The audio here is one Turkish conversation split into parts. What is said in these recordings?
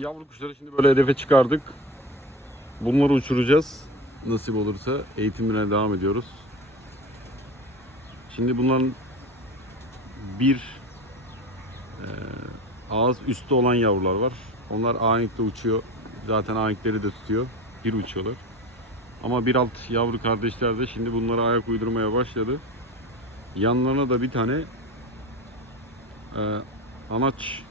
yavru kuşları şimdi böyle hedefe çıkardık. Bunları uçuracağız. Nasip olursa eğitimine devam ediyoruz. Şimdi bunların bir e, ağız üstü olan yavrular var. Onlar ahenkle uçuyor. Zaten ahenkleri de tutuyor. Bir uçuyorlar. Ama bir alt yavru kardeşler de şimdi bunlara ayak uydurmaya başladı. Yanlarına da bir tane e, anaç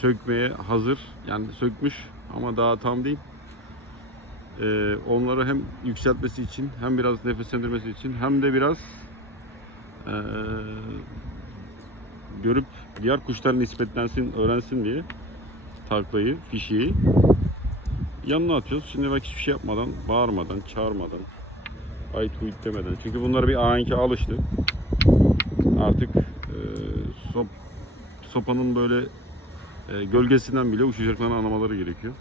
sökmeye hazır. Yani sökmüş ama daha tam değil. E, onları hem yükseltmesi için hem biraz nefeslendirmesi için hem de biraz e, görüp diğer kuşlar nispetlensin, öğrensin diye taklayı, fişeği yanına atıyoruz. Şimdi bak hiçbir şey yapmadan, bağırmadan, çağırmadan, ayıt huyut demeden. Çünkü bunlar bir ahenke alıştı. Artık e, sop, sopanın böyle e, gölgesinden bile uçacaklarını anlamaları gerekiyor.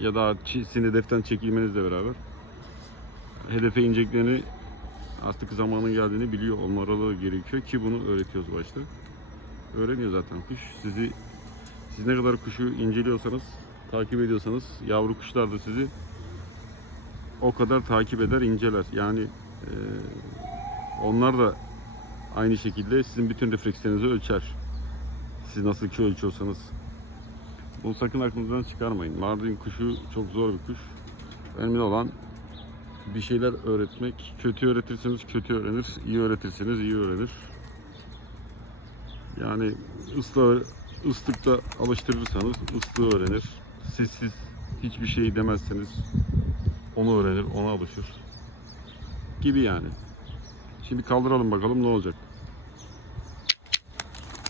Ya da sizin hedeften çekilmenizle beraber hedefe ineceklerini artık zamanın geldiğini biliyor olmaları gerekiyor ki bunu öğretiyoruz başta. Öğreniyor zaten kuş. Sizi siz ne kadar kuşu inceliyorsanız, takip ediyorsanız yavru kuşlar da sizi o kadar takip eder, inceler. Yani e, onlar da aynı şekilde sizin bütün reflekslerinizi ölçer. Siz nasıl ki ölçüyorsanız. Bunu sakın aklınızdan çıkarmayın. Mardin kuşu çok zor bir kuş. Önemli olan bir şeyler öğretmek. Kötü öğretirseniz kötü öğrenir, iyi öğretirseniz iyi öğrenir. Yani ısla, ıslıkta alıştırırsanız ıslığı öğrenir. Sessiz hiçbir şey demezseniz onu öğrenir, ona alışır. Gibi yani. Şimdi kaldıralım bakalım ne olacak.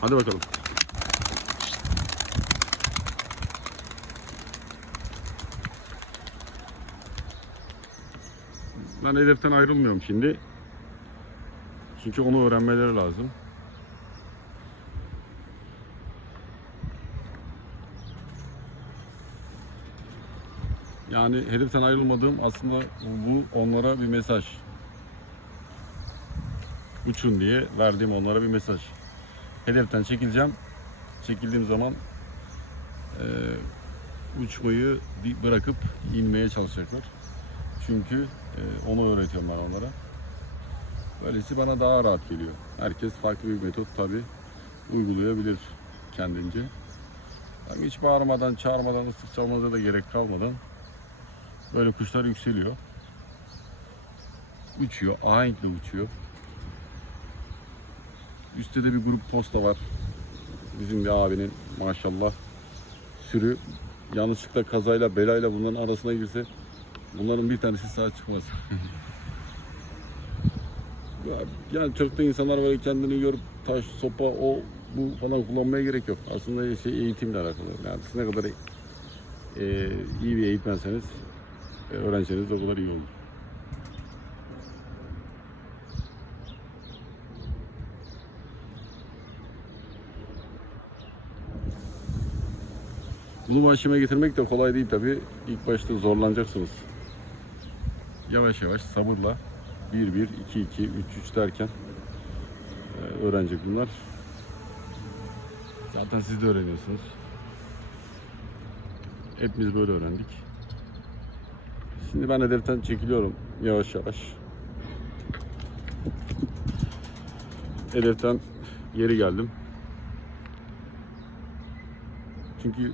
Hadi bakalım. Ben hedeften ayrılmıyorum şimdi. Çünkü onu öğrenmeleri lazım. Yani hedeften ayrılmadığım aslında bu onlara bir mesaj. Uçun diye verdiğim onlara bir mesaj. Hedeften çekileceğim. Çekildiğim zaman eee, uçmayı bırakıp inmeye çalışacaklar. Çünkü eee, onu öğretiyorum ben onlara. Böylesi bana daha rahat geliyor. Herkes farklı bir metot tabi uygulayabilir kendince. Yani hiç bağırmadan, çağırmadan, ıslık çalmanıza da gerek kalmadan böyle kuşlar yükseliyor. Uçuyor, ahenkle uçuyor. Üstte de bir grup posta var. Bizim bir abinin maşallah sürü yanlışlıkla kazayla belayla bunların arasına girse bunların bir tanesi sağ çıkmaz. Ya- yani çocukta insanlar böyle kendini görüp taş, sopa, o bu falan kullanmaya gerek yok. Aslında şey eğitimle alakalı. Yani siz ne kadar e, iyi bir eğitmenseniz e, öğrenseniz o kadar iyi olur. Bunu başıma getirmek de kolay değil tabi. İlk başta zorlanacaksınız. Yavaş yavaş sabırla 1 1 2 2 3 3 derken e, öğrenecek bunlar. Zaten siz de öğreniyorsunuz. Hepimiz böyle öğrendik. Şimdi ben hedeften çekiliyorum yavaş yavaş. Hedeften geri geldim. Çünkü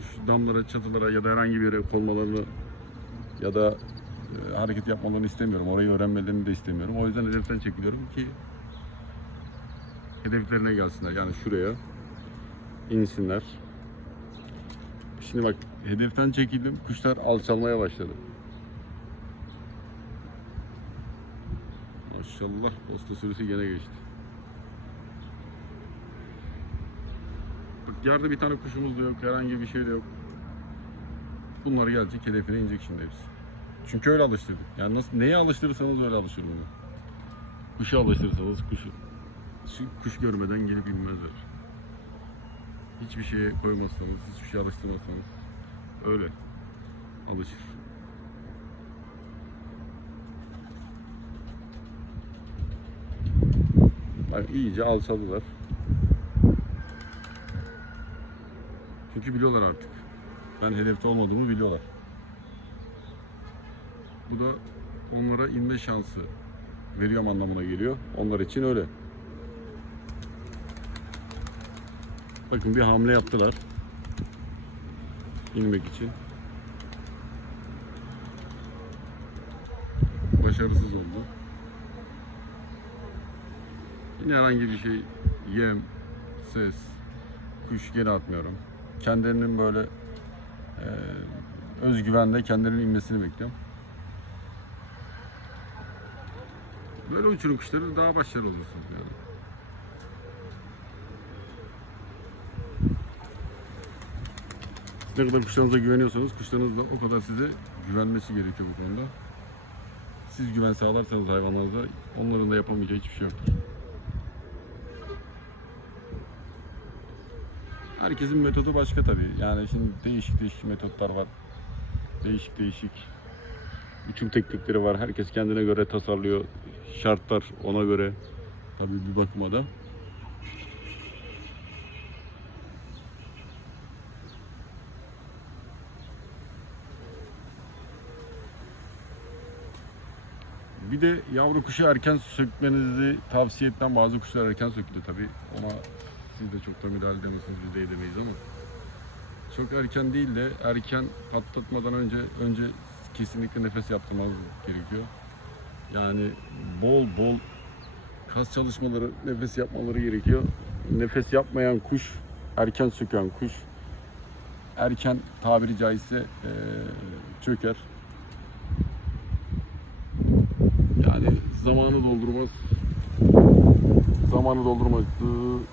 şu damlara, çatılara ya da herhangi bir yere konmalarını ya da hareket yapmalarını istemiyorum. Orayı öğrenmelerini de istemiyorum. O yüzden hedeften çekiliyorum ki hedeflerine gelsinler. Yani şuraya insinler. Şimdi bak hedeften çekildim. Kuşlar alçalmaya başladı. Maşallah posta sürüsü gene geçti. Bak yerde bir tane kuşumuz da yok. Herhangi bir şey de yok. Bunlar gelecek hedefine inecek şimdi hepsi. Çünkü öyle alıştırdık. Yani nasıl neye alıştırırsanız öyle alışır bunu. Kuşa alıştırırsanız kuşu. Şu Kuş görmeden gelip inmezler. Hiçbir şeye koymazsanız, hiçbir şey alıştırmazsanız öyle alışır. Bak iyice alçaldılar. Çünkü biliyorlar artık. Ben hedefte olmadığımı biliyorlar. Bu da onlara inme şansı veriyorum anlamına geliyor. Onlar için öyle. Bakın bir hamle yaptılar. İnmek için. Başarısız oldu. Yine herhangi bir şey yem, ses, kuş geri atmıyorum. Kendilerinin böyle e, özgüvenle kendilerinin inmesini bekliyorum. Böyle uçurum kuşları daha başarılı olursunuz. Siz ne kadar kuşlarınıza güveniyorsanız kuşlarınız da o kadar size güvenmesi gerekiyor bu konuda. Siz güven sağlarsanız hayvanlarınıza onların da yapamayacağı hiçbir şey yoktur. Herkesin metodu başka tabii. Yani şimdi değişik değişik metotlar var. Değişik değişik uçum teknikleri var. Herkes kendine göre tasarlıyor. Şartlar ona göre tabii bir bakıma da. Bir de yavru kuşu erken sökmenizi tavsiye etmem. Bazı kuşlar erken sökülüyor tabii. Ona siz de çok da müdahale edemezsiniz, biz de edemeyiz ama. Çok erken değil de erken patlatmadan önce önce kesinlikle nefes yaptırmanız gerekiyor. Yani bol bol kas çalışmaları, nefes yapmaları gerekiyor. Nefes yapmayan kuş, erken söken kuş, erken tabiri caizse eee, çöker. Yani zamanı doldurmaz. Zamanı doldurmak ıı,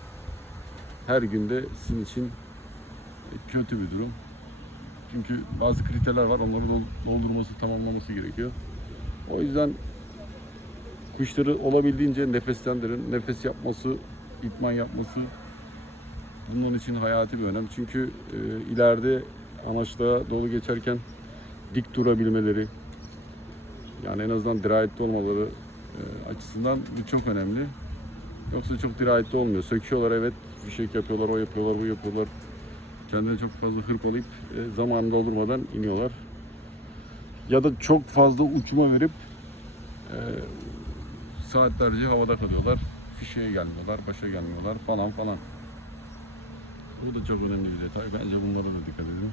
her günde sizin için kötü bir durum. Çünkü bazı kriterler var. Onları dol- doldurması, tamamlaması gerekiyor. O yüzden kuşları olabildiğince nefeslendirin. Nefes yapması, itman yapması bunun için hayati bir önem. Çünkü e, ileride anaçlığa dolu geçerken dik durabilmeleri, yani en azından dirayetli olmaları e, açısından bu çok önemli. Yoksa çok dirayetli olmuyor. Söküyorlar evet, fişek yapıyorlar, o yapıyorlar, bu yapıyorlar. Kendine çok fazla hırpalayıp e, zamanını doldurmadan iniyorlar. Ya da çok fazla uçuma verip e, saatlerce havada kalıyorlar. Fişeğe gelmiyorlar, başa gelmiyorlar falan falan. Bu da çok önemli bir detay. Bence bunlara da dikkat edin.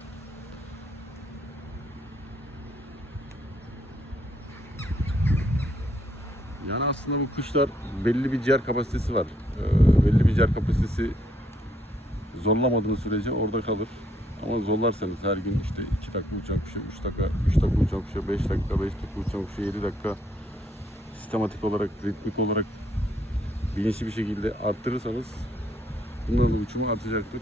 Yani aslında bu kuşlar belli bir ciğer kapasitesi var. Ee, belli bir ciğer kapasitesi zorlamadığınız sürece orada kalır. Ama zorlarsanız her gün işte 2 dakika uçan kuşu, 3 dakika, 3 dakika uçan kuşu, 5 dakika, 5 dakika uçan kuşu, 7 dakika sistematik olarak, ritmik olarak bilinçli bir şekilde arttırırsanız bunların da uçumu artacaktır.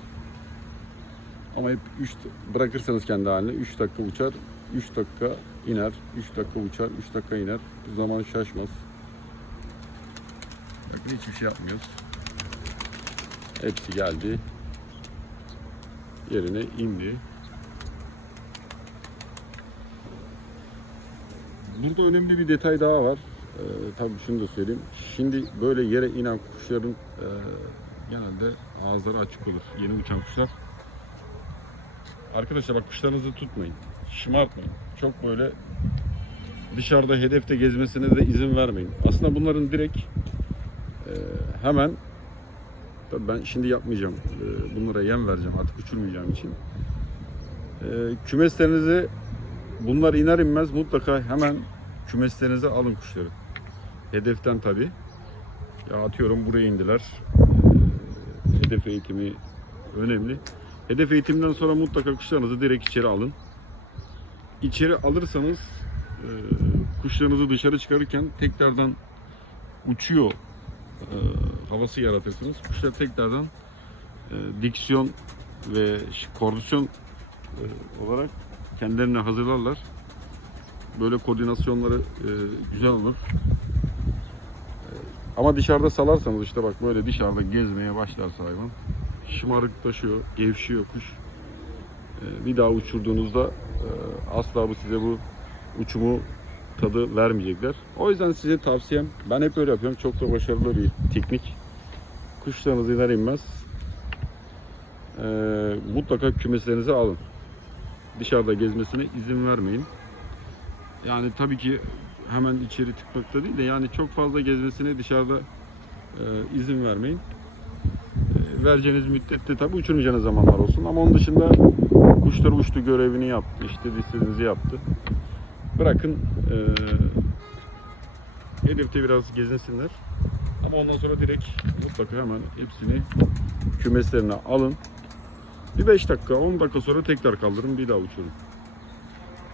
Ama hep 3 bırakırsanız kendi haline 3 dakika uçar, 3 dakika iner, 3 dakika uçar, 3 dakika iner. Bu zaman şaşmaz. Bakın hiçbir şey yapmıyoruz. Hepsi geldi. Yerine indi. Burada önemli bir detay daha var. Ee, tabii şunu da söyleyeyim. Şimdi böyle yere inen kuşların e, genelde ağızları açık olur. Yeni uçan kuşlar. Arkadaşlar bak kuşlarınızı tutmayın. Şımartmayın. Çok böyle dışarıda hedefte gezmesine de izin vermeyin. Aslında bunların direkt e, hemen tabii ben şimdi yapmayacağım. E, bunlara yem vereceğim artık uçurmayacağım için. E, kümeslerinize bunlar iner inmez mutlaka hemen kümeslerinize alın kuşları. Hedeften tabi. Ya atıyorum buraya indiler. E, hedef eğitimi önemli. Hedef eğitiminden sonra mutlaka kuşlarınızı direkt içeri alın. İçeri alırsanız e, kuşlarınızı dışarı çıkarırken tekrardan uçuyor e, havası yaratırsınız. Kuşlar tekrardan e, diksiyon ve kondisyon e, olarak kendilerini hazırlarlar. Böyle koordinasyonları güzel olur. E, ama dışarıda salarsanız işte bak böyle dışarıda gezmeye başlarsa hayvan şımarıklaşıyor, gevşiyor kuş. E, bir daha uçurduğunuzda e, asla bu size bu uçumu tadı vermeyecekler. O yüzden size tavsiyem ben hep öyle yapıyorum. Çok da başarılı bir teknik. Kuşlarınız iner inmez. Ee, mutlaka kümeslerinize alın. Dışarıda gezmesine izin vermeyin. Yani tabii ki hemen içeri tıkmakta değil de yani çok fazla gezmesine dışarıda e, izin vermeyin. E, vereceğiniz müddette tabii uçurmayacağınız zamanlar olsun ama onun dışında kuşlar uçtu görevini yaptı işte istediğinizi yaptı. Bırakın e, hedefte biraz gezinsinler. Ama ondan sonra direkt mutlaka hemen hepsini kümeslerine alın. Bir 5 dakika 10 dakika sonra tekrar kaldırın bir daha uçurun.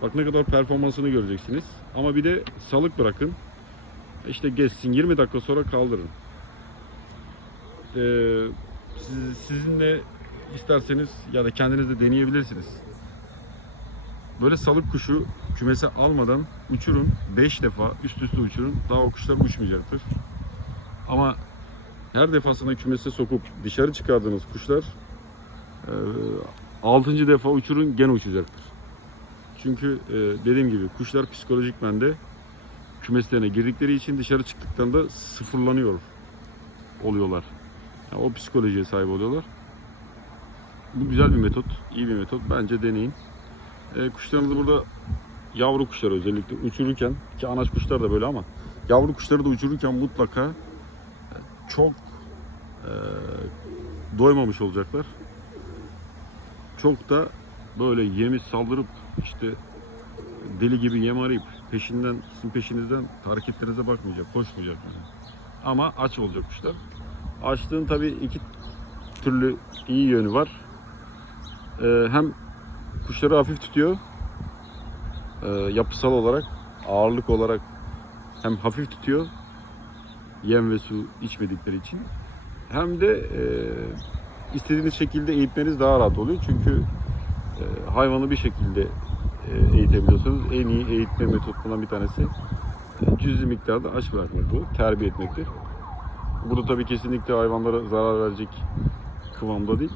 Bak ne kadar performansını göreceksiniz. Ama bir de salık bırakın. İşte geçsin 20 dakika sonra kaldırın. Ee, siz, sizinle isterseniz ya da kendiniz de deneyebilirsiniz. Böyle salık kuşu kümese almadan uçurun. 5 defa üst üste uçurun. Daha o kuşlar uçmayacaktır. Ama her defasında kümese sokup dışarı çıkardığınız kuşlar 6. defa uçurun gene uçacaktır. Çünkü e, dediğim gibi kuşlar psikolojik bende kümeslerine girdikleri için dışarı çıktıklarında sıfırlanıyor oluyorlar. Yani o psikolojiye sahip oluyorlar. Bu güzel bir metot, iyi bir metot. Bence deneyin. E, kuşlarımız burada yavru kuşlar özellikle uçururken ki anaç kuşlar da böyle ama yavru kuşları da uçururken mutlaka çok e, doymamış olacaklar. Çok da böyle yemi saldırıp işte deli gibi yem arayıp peşinden sizin peşinizden hareketlerinize bakmayacak, koşmayacak yani. Ama aç olacak kuşlar. Açlığın tabii iki türlü iyi yönü var. Ee, hem kuşları hafif tutuyor. Ee, yapısal olarak, ağırlık olarak hem hafif tutuyor. Yem ve su içmedikleri için. Hem de e, istediğiniz şekilde eğitmeniz daha rahat oluyor. Çünkü e, hayvanı bir şekilde e, eğitebiliyorsanız en iyi eğitme metotlarından bir tanesi e, cüzi miktarda aç bırakmak bu. Terbiye etmektir. Burada tabii kesinlikle hayvanlara zarar verecek kıvamda değil.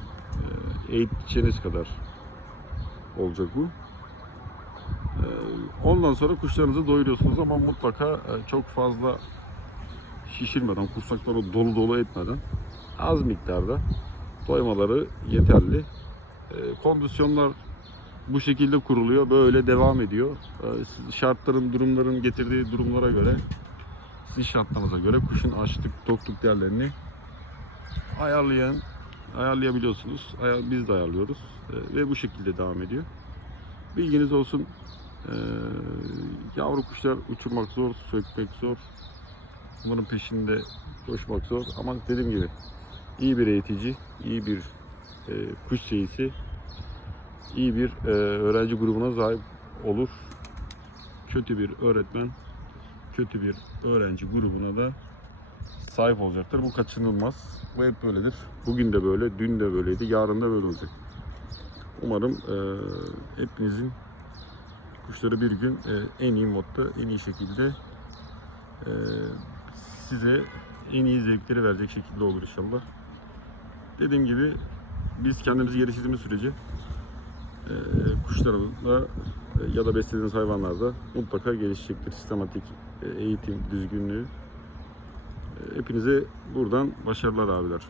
E, eğiteceğiniz kadar olacak bu. E, ondan sonra kuşlarınızı doyuruyorsunuz ama mutlaka e, çok fazla şişirmeden, kursakları dolu dolu etmeden az miktarda doymaları yeterli. E, kondisyonlar bu şekilde kuruluyor. Böyle devam ediyor. E, siz şartların, durumların getirdiği durumlara göre sizin şartlarınıza göre kuşun açlık, tokluk değerlerini ayarlayan ayarlayabiliyorsunuz. Ayar, biz de ayarlıyoruz. E, ve bu şekilde devam ediyor. Bilginiz olsun. E, yavru kuşlar uçurmak zor, sökmek zor. Bunların peşinde koşmak zor. Ama dediğim gibi iyi bir eğitici, iyi bir e, kuş seyisi, iyi bir e, öğrenci grubuna sahip olur. Kötü bir öğretmen, kötü bir öğrenci grubuna da sahip olacaktır. Bu kaçınılmaz. Bu hep böyledir. Bugün de böyle, dün de böyleydi, yarın da böyle olacak. Umarım e, hepinizin kuşları bir gün e, en iyi modda, en iyi şekilde e, size en iyi zevkleri verecek şekilde olur inşallah. Dediğim gibi biz kendimizi geliştirdiğimiz sürece e, kuşlarla e, ya da beslediğiniz hayvanlarda mutlaka gelişecektir. Sistematik e, eğitim, düzgünlüğü. E, hepinize buradan başarılar abiler.